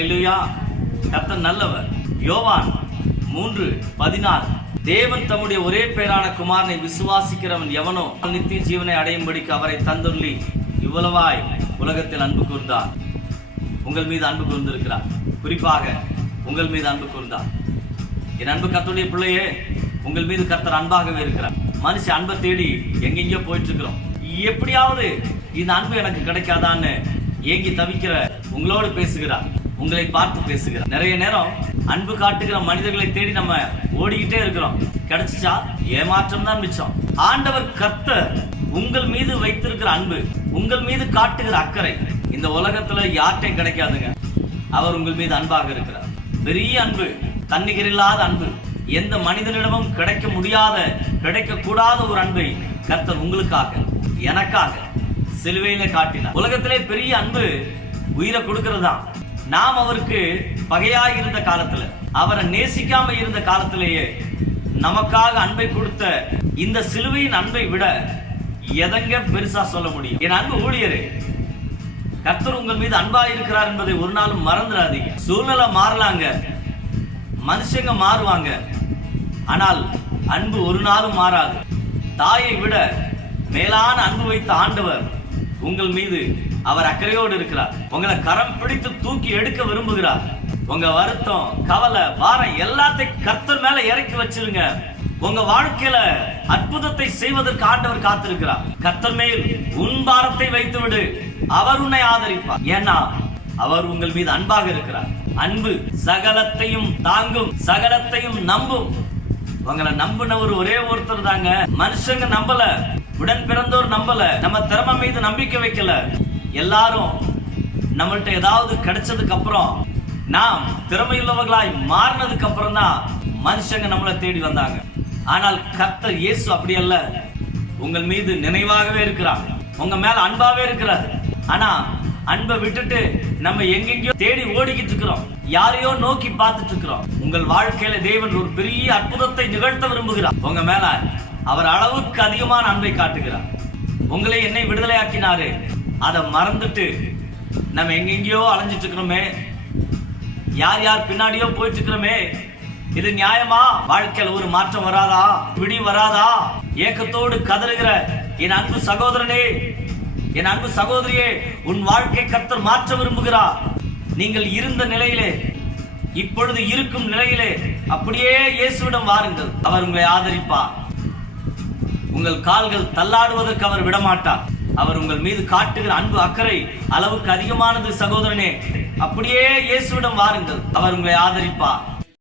அல்லேலூயா. கர்த்தர் நல்லவர். யோவான் 3:14 தேவன் தம்முடைய ஒரே பேரான குமாரனை விசுவாசிக்கிறவன் எவனோ நித்திய ஜீவனை அடையும்படிக்கு அவரை தந்துள்ளி இவ்வளவாய் உலகத்தில் அன்பு கூர்ந்தார். உங்கள் மீது அன்பு கூர்ந்திருக்கிறார். குறிப்பாக உங்கள் மீது அன்பு கூர்ந்தார். என் அன்பு கர்த்தருடைய பிள்ளையே, உங்கள் மீது கர்த்தர் அன்பாகவே இருக்கிறார். மனுஷன் அன்பை தேடி எங்கெங்கயோ போயிட்டு இருக்கிறோம். எப்படியாவது இந்த அன்பு எனக்கு கிடைக்காதான்னு ஏங்கி தவிக்கிற உங்களோடு பேசுகிறார். உங்களை பார்த்து பேசுகிறார். நிறைய நேரம் அன்பு காட்டுகிற மனிதர்களை தேடி நம்ம ஓடிக்கிட்டே இருக்கிறோம். கிடைச்சிச்சா ஏமாற்றம் தான் மிச்சம். ஆண்டவர் கர்த்தர் உங்கள் மீது வைத்திருக்கிற அன்பு, உங்கள் மீது காட்டுகிற அக்கறை இந்த உலகத்துல யார்கிட்டையும் கிடைக்காதுங்க. அவர் உங்கள் மீது அன்பாக இருக்கிறார். பெரிய அன்பு, தன்னிகரில்லாத அன்பு, எந்த மனிதனிடமும் கிடைக்க முடியாத, கிடைக்க கூடாத ஒரு அன்பை கர்த்தர் உங்களுக்காக, எனக்காக சிலுவையிலே காட்டினார். உலகத்திலே பெரிய அன்பு உயிரை கொடுக்கிறது தான். நாம் அவருக்கு பகையாக இருந்த காலத்துல, அவரை நேசிக்காம இருந்த காலத்திலேயே நமக்காக அன்பை கொடுத்த இந்த சிலுவையின் அன்பை விட எதங்க பெருசா சொல்ல முடியும்? என் அன்பு ஊழியரே, கர்த்தர் உங்கள் மீது அன்பா இருக்கிறார் என்பதை ஒரு நாளும் மறந்துடாதீங்க. சூழ்நிலை மாறலாங்க, மனுஷங்க மாறுவாங்க, ஆனால் அன்பு ஒரு நாளும் மாறாது. தாயை விட மேலான அன்பு வைத்த ஆண்டவர் உங்கள் மீது அவர் அக்கறையோடு இருக்கிறார். உங்களை கரம் பிடித்து தூக்கி எடுக்க விரும்புகிறார். உங்க வருத்தம், கவலை, பாரம் எல்லாத்தையும் கர்த்தர் மேல இறக்கி வச்சிருங்க. உங்க வாழ்க்கையில அற்புதத்தை செய்வதற்கு ஆண்டவர் காத்திருக்கிறார். கர்த்தர் மேல் உன் பாரத்தை வைத்து விடு, அவர் உன்னை ஆதரிப்பார். ஏன்னா அவர் உங்கள் மீது அன்பாக இருக்கிறார். அன்பு சகலத்தையும் தாங்கும், சகலத்தையும் நம்பும். உங்களை நம்பினவர் ஒரே ஒருத்தர் தாங்க. மனுஷங்க நம்பல, உடன் பிறந்தோர் நம்பல, நம்ம திறமை மீது நம்பிக்கை வைக்கல. எல்லாரும் நம்மள்ட்ட ஏதாவது கிடைச்சதுக்கு அப்புறம், நாம் திறமையுள்ளவர்களாய் மாறினதுக்கு அப்புறம் தான் மனுஷங்க நம்மளை தேடி வந்தாங்க. ஆனால் கர்த்தர் இயேசு அப்படி அல்ல. உங்கள் மீது நினைவாகவே இருக்கிறார், உங்க மேல அன்பாவே இருக்கிறார். ஆனா அன்பை விட்டுட்டு நம்ம எங்கெங்கயோ தேடி ஓடிக்கிட்டு இருக்கிறோம், யாரையோ நோக்கி பார்த்துட்டு இருக்கிறோம். உங்கள் வாழ்க்கையில தேவன் ஒரு பெரிய அற்புதத்தை நிகழ்த்த விரும்புகிறார். உங்க மேல அவர் அளவுக்கு அதிகமான அன்பை காட்டுகிறார். உங்களை என்னை விடுதலையாக்கினாரு, அதை மறந்துட்டு நம்ம எங்கெங்கயோ அலைஞ்சிட்டு இருக்கிறோமே, யார் யார் பின்னாடியோ போயிட்டு இருக்கிறோமே. இது நியாயமா? வாழ்க்கையில ஒரு மாற்றம் வராதா? விடி வராதா? ஏக்கத்தோடு கதறுகிற என் அன்பு சகோதரனே, என் அன்பு சகோதரியே, உன் வாழ்க்கை கர்த்தர் மாற்ற விரும்புகிறார். நீங்கள் இருந்த நிலையிலே, இப்பொழுது இருக்கும் நிலையிலே அப்படியே இயேசுவிடம் வாருங்கள். அவர் உங்களை ஆதரிப்பார். உங்கள் கால்கள் தள்ளாடுவதற்கு அவர் விடமாட்டார். அவர் உங்கள் மீது காட்டுகிற அன்பு, அக்கறை அளவுக்கு அதிகமானது சகோதரனே. அப்படியே இயேசுவிடம் வாருங்கள், அவர் உங்களை ஆதரிப்பார்.